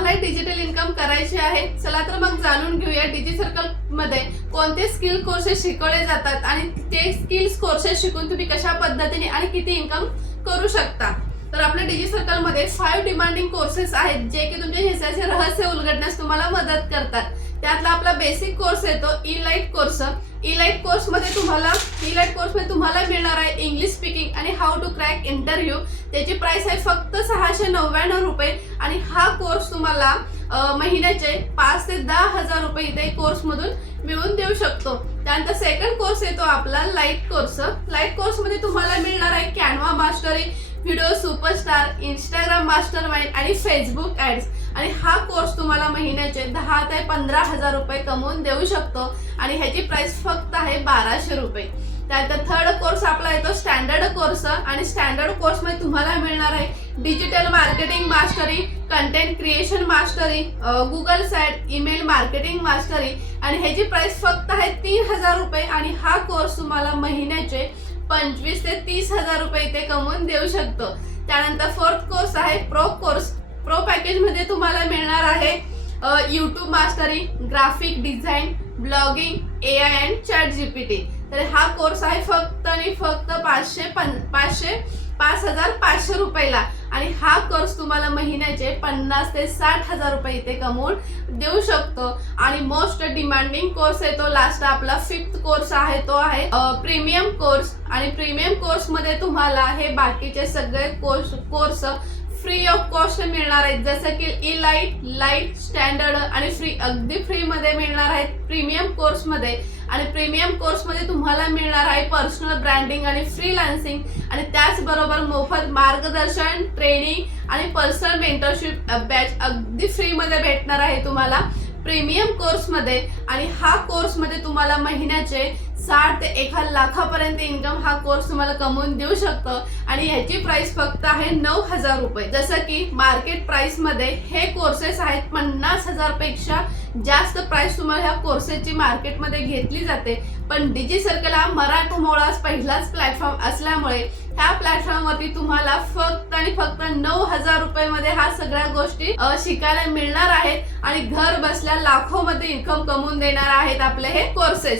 तुम्हाला digital income करायची आहे। चला तर मग जाणून घेऊया डिजी सर्कल मध्ये कोणते स्किल कोर्सेस शिकवले जातात आणि ते स्किल्स कोर्सेस शिकून तुम्ही कशा पद्धतीने आणि किती इन्कम करू शकता। तर आपल्या डिजी सर्कल मध्ये 5 डिमांडिंग कोर्सेस आहेत जे की तुमच्या हिस्साचे रहस्य उलगडण्यास तुम्हाला मदत करतात। त्यातला आपला बेसिक कोर्स येतो इलाइट कोर्स। इलाइट कोर्स मध्ये तुम्हाला मिळणार आहे इंग्लिश स्पीकिंग आणि हाऊ टू क्रॅक इंटरव्ह्यू। त्याची प्राइस आहे फक्त 699 रुपये आणि हा कोर्स तुम्हाला महिन्याचे 5 ते 10,000 रुपये इथे कोर्स मधून मिळवून देऊ शकतो। त्यानंतर सेकंड कोर्स येतो आपला लाइट कोर्स। लाइट कोर्स मध्ये तुम्हाला मिळणार आहे Canva mastery, video superstar, Instagram mastermind आणि फेसबुक ऍड्स। आणि हा कोर्स तुम्हाला महिन्याचे 10 ते 15,000 रुपये कमवून देऊ शकतो आणि ह्याची प्राइस फक्त आहे 1200 रुपये। त्यानंतर थर्ड कोर्स आपला येतो स्टँडर्ड कोर्स आणि स्टँडर्ड कोर्स मध्ये तुम्हाला मिळणार आहे digital marketing mastery, content creation mastery, Google sat, email marketing mastery आणि ह्याची प्राइस फक्त आहे 3000 रुपये आणि हा कोर्स तुम्हाला महिन्याचे 25 ते 30,000 रुपये इथे कमवून देऊ शकतो। त्यानंतर फोर्थ कोर्स आहे प्रो कोर्स। प्रो पॅकेज मध्ये तुम्हाला मिळणार आहे YouTube mastery, graphic design, blogging, AI and chat GPT. तर हा कोर्स आहे फक्त आणि फक्त 5,500 रुपयाला आणि हा कोर्स तुम्हाला महिन्याचे 50 ते 60,000 रुपये इथे कमवून देऊ शकतो। आणि मोस्ट डिमांडिंग कोर्स आहे तो लास्ट आपला फिफ्थ कोर्स आहे तो आहे प्रीमियम कोर्स। आणि प्रीमियम कोर्स मध्ये तुम्हाला हे बाकीचे सगळे कोर्स फ्री ऑफ कॉस्ट मिळणार आहेत, जसं की इलाइट, लाइट, स्टँडर्ड आणि फ्री, अगदी फ्री मध्ये मिळणार आहेत प्रीमियम कोर्स मध्ये। आणि प्रीमियम कोर्स मध्ये तुम्हाला मिळणार आहे पर्सनल ब्रँडिंग आणि फ्रीलान्सिंग आणि त्याचबरोबर मोफत मार्गदर्शन, ट्रेनिंग आणि पर्सनल मेंटरशिप बॅच अगदी फ्री मध्ये भेटणार आहे तुम्हाला प्रीमियम कोर्स मध्ये। आणि हा कोर्स मध्ये तुम्हाला महिन्याचे 60 ते 1 लाखापर्यंत इन्कम हा कोर्स तुम्हाला कमवून देऊ शकतो आणि ह्याची प्राइस फक्त आहे 9,000 रुपये। जसं की मार्केट प्राइस मध्ये हे कोर्सेस आहेत 50,000 पेक्षा जास्त प्राइस तुम्हाला ह्या कोर्सेसची मार्केटमध्ये घेतली जाते। पण डिजी सर्कल हा मराठमोळा पहिलाच प्लॅटफॉर्म असल्यामुळे ह्या प्लॅटफॉर्म वरती तुम्हाला फक्त आणि फक्त 9,000 रुपये मध्ये हा सगळ्या गोष्टी शिकायला मिळणार आहेत आणि घर बसल्या लाखो मध्ये इन्कम कमवून देणार आहेत आपले हे कोर्सेस।